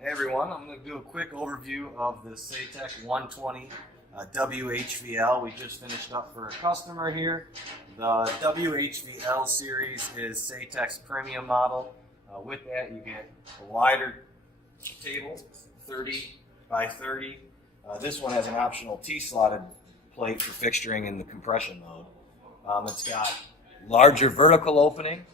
Hey everyone, I'm going to do a quick overview of the Satec 120 WHVL. We just finished up for a customer here. The WHVL series is Satec's premium model. With that you get a wider table, 30 by 30. This one has an optional T-slotted plate for fixturing in the compression mode. It's got larger vertical opening,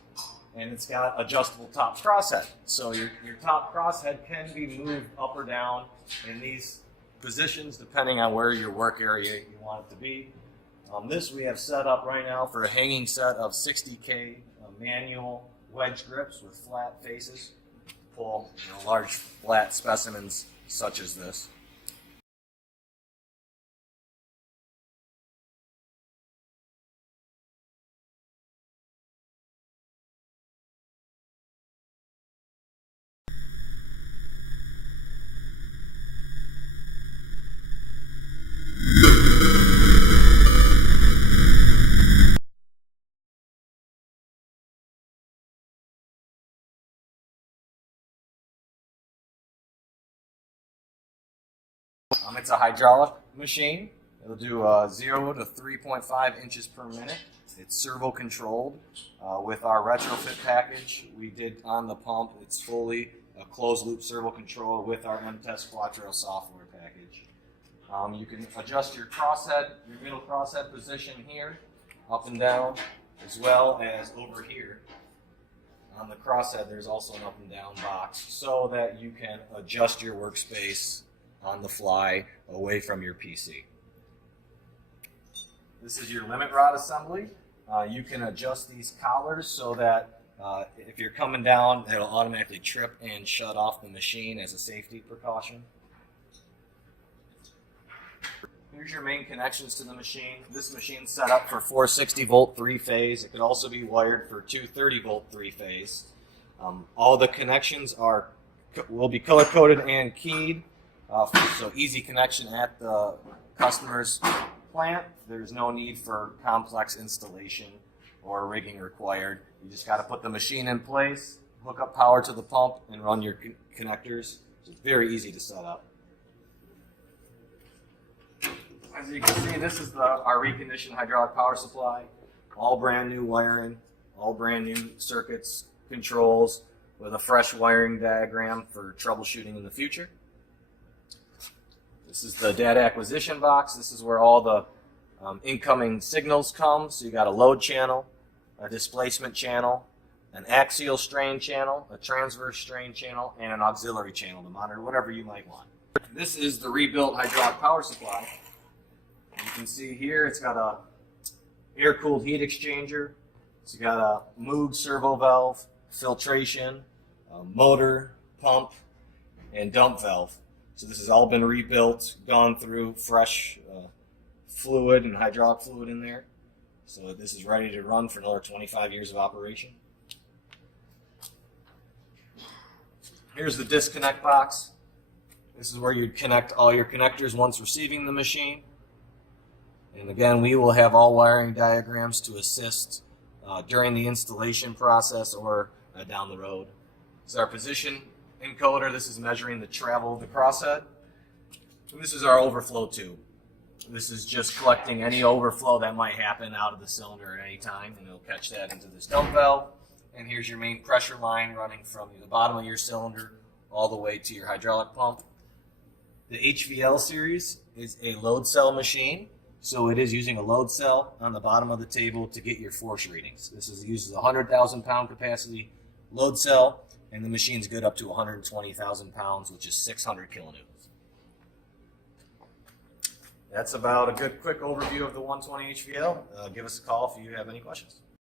and it's got adjustable top crosshead. So your top crosshead can be moved up or down in these positions depending on where your work area you want it to be. This we have set up right now for a hanging set of 60K manual wedge grips with flat faces. Pull large flat specimens such as this. It's a hydraulic machine. It'll do 0 to 3.5 inches per minute. It's servo controlled. With our retrofit package we did on the pump, it's fully a closed loop servo control with our MTest Quattro software package. You can adjust your crosshead, your middle crosshead position here, up and down, as well as over here. On the crosshead there's also an up and down box so that you can adjust your workspace on the fly away from your PC. This is your limit rod assembly. You can adjust these collars so that if you're coming down, it'll automatically trip and shut off the machine as a safety precaution. Here's your main connections to the machine. This machine's set up for 460 volt 3-phase. It could also be wired for 230 volt 3-phase. All the connections will be color coded and keyed. So easy connection at the customer's plant. There's no need for complex installation or rigging required. You just got to put the machine in place, hook up power to the pump, and run your connectors. It's very easy to set up. As you can see, this is our reconditioned hydraulic power supply. All brand new wiring, all brand new circuits, controls, with a fresh wiring diagram for troubleshooting in the future. This is the data acquisition box. This is where all the incoming signals come. So you got a load channel, a displacement channel, an axial strain channel, a transverse strain channel, and an auxiliary channel to monitor whatever you might want. This is the rebuilt hydraulic power supply. You can see here it's got a air-cooled heat exchanger. It's got a Moog servo valve, filtration, motor, pump, and dump valve. So this has all been rebuilt, gone through fresh fluid and hydraulic fluid in there. So this is ready to run for another 25 years of operation. Here's the disconnect box. This is where you'd connect all your connectors once receiving the machine. And again, we will have all wiring diagrams to assist during the installation process or down the road. This is our position encoder. This is measuring the travel of the crosshead. And this is our overflow tube. This is just collecting any overflow that might happen out of the cylinder at any time, and it'll catch that into this dump valve. And here's your main pressure line running from the bottom of your cylinder all the way to your hydraulic pump. The HVL series is a load cell machine, so it is using a load cell on the bottom of the table to get your force readings. This uses a 100,000 pound capacity load cell, and the machine's good up to 120,000 pounds, which is 600 kilonewtons. That's about a good quick overview of the 120 HVL. Give us a call if you have any questions.